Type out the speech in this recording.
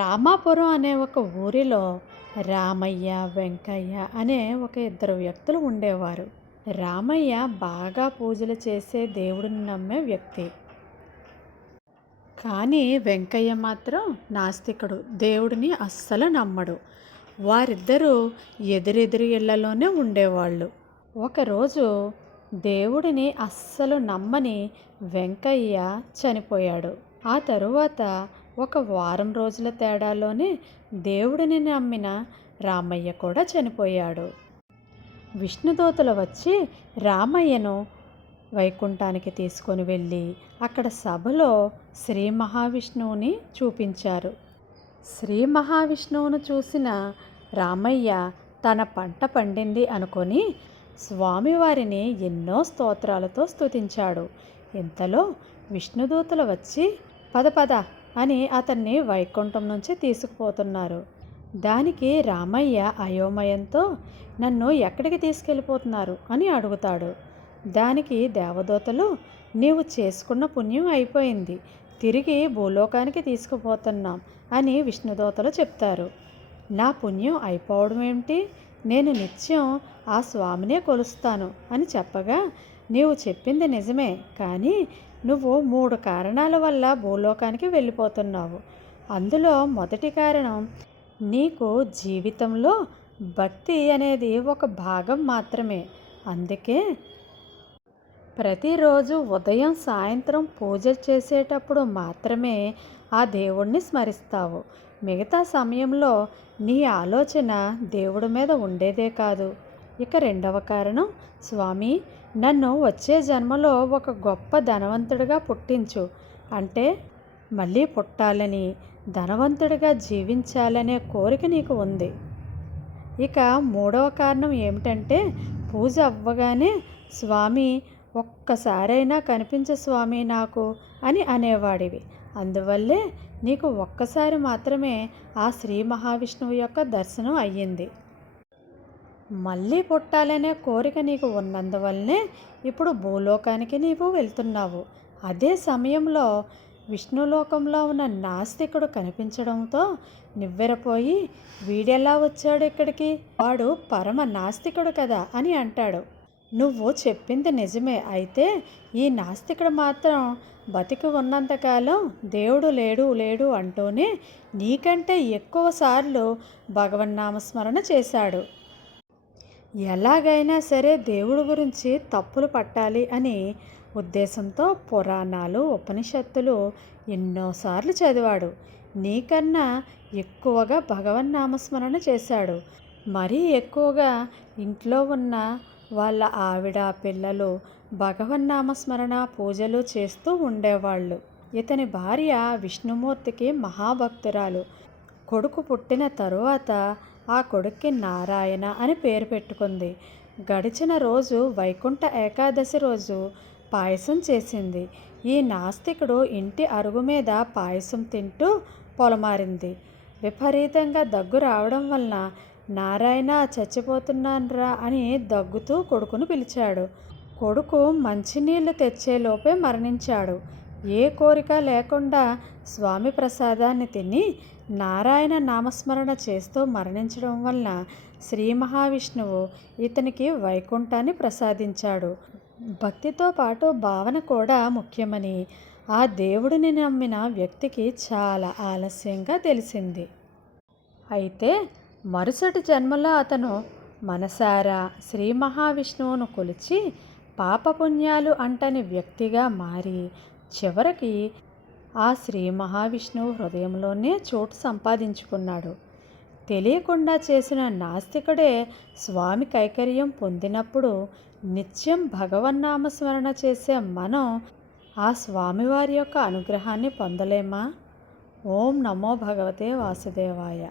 రామాపురం అనే ఒక ఊరిలో రామయ్య వెంకయ్య అనే ఒక ఇద్దరు వ్యక్తులు ఉండేవారు. రామయ్య బాగా పూజలు చేసే దేవుడిని నమ్మే వ్యక్తి. కానీ వెంకయ్య మాత్రం నాస్తికుడు దేవుడిని అస్సలు నమ్మడు. వారిద్దరూ ఎదురెదురు ఇళ్ళలోనే ఉండేవాళ్ళు. ఒకరోజు దేవుడిని అస్సలు నమ్మని వెంకయ్య చనిపోయాడు. ఆ తరువాత ఒక వారం రోజుల తేడాలోనే దేవుడిని నమ్మిన రామయ్య కూడా చనిపోయాడు. విష్ణుదూతలు వచ్చి రామయ్యను వైకుంఠానికి తీసుకొని వెళ్ళి అక్కడ సభలో శ్రీ మహావిష్ణువుని చూపించారు. శ్రీ మహావిష్ణువును చూసిన రామయ్య తన పంట పండింది అనుకొని స్వామివారిని ఎన్నో స్తోత్రాలతో స్తుతించాడు. ఇంతలో విష్ణుదూతలు వచ్చి పద పద అని అతన్ని వైకుంఠం నుంచి తీసుకుపోతున్నారు. దానికి రామయ్య అయోమయంతో నన్ను ఎక్కడికి తీసుకెళ్ళిపోతున్నారు? అని అడుగుతాడు. దానికి దేవదూతలు నీవు చేసుకున్న పుణ్యం అయిపోయింది. తిరిగి భూలోకానికి తీసుకుపోతున్నాం అని విష్ణుదూతలు చెప్తారు. నా పుణ్యం అయిపోవడం ఏమిటి నేను నిత్యం ఆ స్వామినే కొలుస్తాను అని చెప్పగా నీవు చెప్పింది నిజమే కానీ నువ్వు మూడు కారణాల వల్ల భూలోకానికి వెళ్ళిపోతున్నావు. అందులో మొదటి కారణం నీకు జీవితంలో భక్తి అనేది ఒక భాగం మాత్రమే. అందుకే ప్రతిరోజు ఉదయం సాయంత్రం పూజ చేసేటప్పుడు మాత్రమే ఆ దేవుణ్ణి స్మరిస్తావు. మిగతా సమయంలో నీ ఆలోచన దేవుడి మీద ఉండేదే కాదు. ఇక రెండవ కారణం స్వామి నన్ను వచ్చే జన్మలో ఒక గొప్ప ధనవంతుడిగా పుట్టించు. అంటే మళ్ళీ పుట్టాలని ధనవంతుడిగా జీవించాలనే కోరిక నీకు ఉంది. ఇక మూడవ కారణం ఏమిటంటే పూజ అవ్వగానే స్వామి ఒక్కసారైనా కనిపించ స్వామి నాకు అని అనేవాడివి. అందువల్లే నీకు ఒక్కసారి మాత్రమే ఆ శ్రీ మహావిష్ణువు యొక్క దర్శనం అయ్యింది. మళ్ళీ పుట్టాలనే కోరిక నీకు ఉన్నందువల్లనే ఇప్పుడు భూలోకానికి నీవు వెళ్తున్నావు. అదే సమయంలో విష్ణులోకంలో ఉన్న నాస్తికుడు కనిపించడంతో నివ్వెరపోయి వీడెలా వచ్చాడు ఇక్కడికి? వాడు పరమ నాస్తికుడు కదా అని అంటాడు. నువ్వు చెప్పింది నిజమే. అయితే ఈ నాస్తికుడు మాత్రం బతికి ఉన్నంతకాలం దేవుడు లేడు లేడు అంటూనే నీకంటే ఎక్కువ సార్లు భగవన్నామస్మరణ చేశాడు. ఎలాగైనా సరే దేవుడి గురించి తప్పులు పట్టాలి అని ఉద్దేశంతో పురాణాలు ఉపనిషత్తులు ఎన్నోసార్లు చదివాడు. నీకన్నా ఎక్కువగా భగవన్ నామస్మరణ చేశాడు. మరీ ఎక్కువగా ఇంట్లో ఉన్న వాళ్ళ ఆవిడ పిల్లలు భగవన్ నామస్మరణ పూజలు చేస్తూ ఉండేవాళ్ళు. ఇతని భార్య విష్ణుమూర్తికి మహాభక్తురాలు. కొడుకు పుట్టిన తరువాత ఆ కొడుక్కి నారాయణ అని పేరు పెట్టుకుంది. గడిచిన రోజు వైకుంఠ ఏకాదశి రోజు పాయసం చేసింది. ఈ నాస్తికుడు ఇంటి అరుగు మీద పాయసం తింటూ పొలమారింది. విపరీతంగా దగ్గు రావడం వలన నారాయణ చచ్చిపోతున్నాన్రా అని దగ్గుతూ కొడుకును పిలిచాడు. కొడుకు మంచినీళ్ళు తెచ్చేలోపే మరణించాడు. ఏ కోరిక లేకుండా స్వామి ప్రసాదాన్ని తిని నారాయణ నామస్మరణ చేస్తూ మరణించడం వలన శ్రీ మహావిష్ణువు ఇతనికి వైకుంఠాన్ని ప్రసాదించాడు. భక్తితో పాటు భావన కూడా ముఖ్యమని ఆ దేవుడిని నమ్మిన వ్యక్తికి చాలా ఆలస్యంగా తెలిసింది. అయితే మరుసటి జన్మలో అతను మనసారా శ్రీ మహావిష్ణువును కొలిచి పాపపుణ్యాలు అంటని వ్యక్తిగా మారి చివరికి ఆ శ్రీ మహావిష్ణువు హృదయంలోనే చోటు సంపాదించుకున్నాడు. తెలియకుండా చేసిన నాస్తికుడే స్వామి కైకర్యం పొందినప్పుడు నిత్యం భగవన్నామస్మరణ చేసే మనం ఆ స్వామివారి యొక్క అనుగ్రహాన్ని పొందలేమా? ఓం నమో భగవతే వాసుదేవాయ.